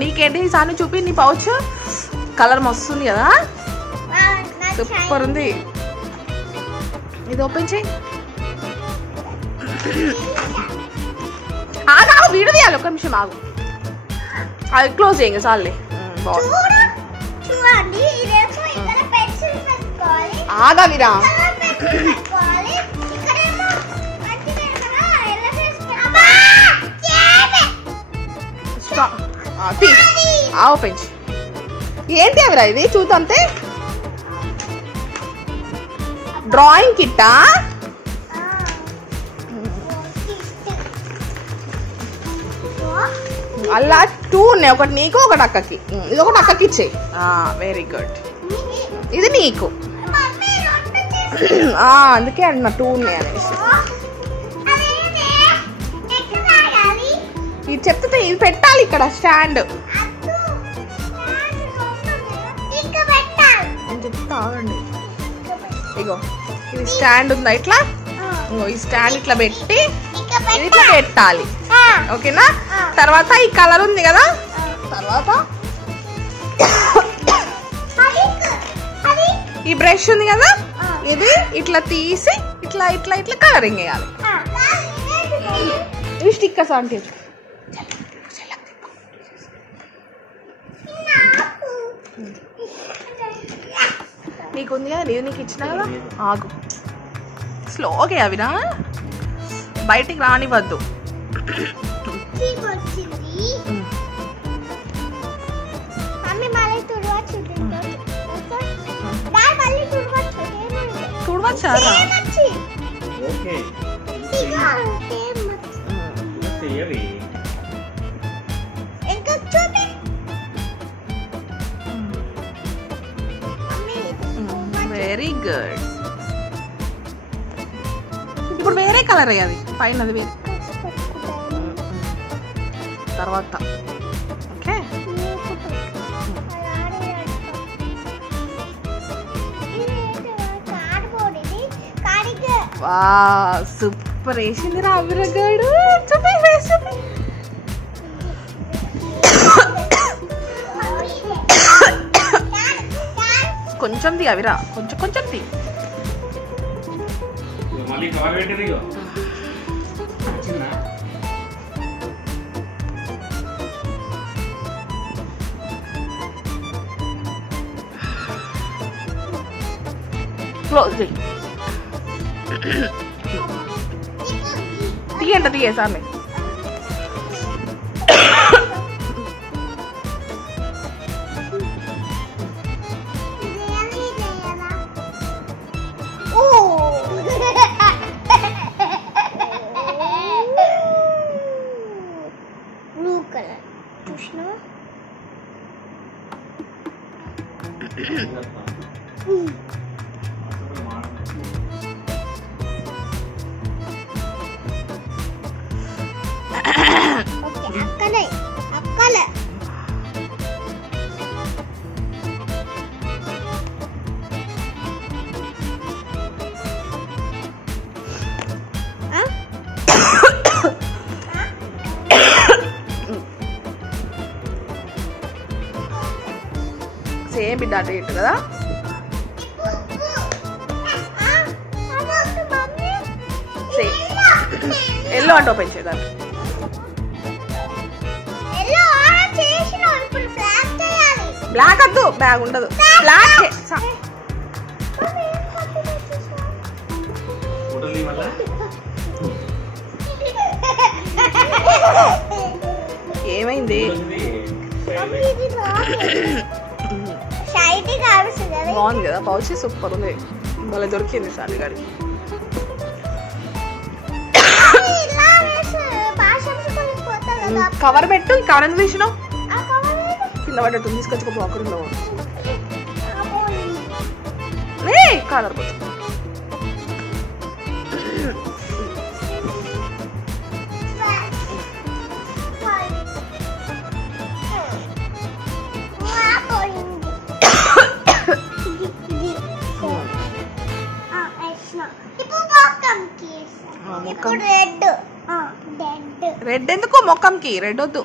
నీకేంటి ఈసారి చూపి నీ పౌచ్. కలర్ మస్తుంది కదా, సూపర్ ఉంది. ఇది ఓపెన్ చేయి. ఆగు, వీడియో తీయాలి, ఒక్క నిమిషం ఆగు. అది క్లోజ్ చేయండి చాలే. ఆగా వీరా, ఓపెన్ చేయి. ఏంటి అవిరా ఇది చూద్దాంతే. డ్రాయింగ్ కిట్టా? అలా 2 ఉన్నాయి, ఒకటి నీకు ఒకటి అక్కకి. ఇది ఒకటి అక్కకి ఇచ్చేయి. Very good. ఇది నీకు. అందుకే అన్న 2 ఉన్నాయి అనేసి. ఇది చెప్తే ఇది పెట్టాలి ఇక్కడ స్టాండ్. చెప్తా ఆగండి. ఇగో ఇది స్టాండ్ ఉందా ఇట్లా, ఈ స్టాండ్ ఇట్లా పెట్టి ఇది ఇట్లా పెట్టాలి. ఓకేనా? తర్వాత ఈ కలర్ ఉంది కదా, తర్వాత ఈ బ్రష్ ఉంది కదా, ఇది ఇట్లా తీసి ఇట్లా ఇట్లా ఇట్లా కలరింగ్ వేయాలి. ఇవి స్టిక్కర్స్ అంటే నీకు ఉంది కదా, నేను నీకు ఇచ్చిన కదా. ఆగు, స్లోగా అవినా, బయటికి రానివ్వద్దు. చూడవచ్చా? Very good. ఇప్పుడు వేరే కలర్ అయ్యాది పైన, అది వేరే తర్వాత. ఓకే, వా సూపర్ వేసింది రా అవిరగాడు. చూపి ఫేస్ చూపి. కొంచెం తీ అవిరా, కొంచెం కొంచెం తీ. క్లోజ్ చేయి. తీయంట తీయేసామే. బ్లూ కలర్ చూసినా? అక్కలే అక్కలే సేమ్ బిడ్డ అటు ఇటు కదా. ఎల్లో అంటే ఓపెన్ చేద్దాం. బ్లాక్ వద్దు, బ్యాగ్ ఉండదు. బ్లాక్ ఏమైంది? బాగుంది కదా పౌచ్, సూపర్ ఉంది. మళ్ళీ దొరికింది సార్ గారికి. కవర్ పెట్టు. కవర్ ఎందుకు తీసినావు? కింద పడ్డట్టు తీసుకొచ్చుకో. బాగుండవు కలర్ పోతుంది. రెడ్ ఎందుకు మొక్కంకి? రెడ్ వద్దు.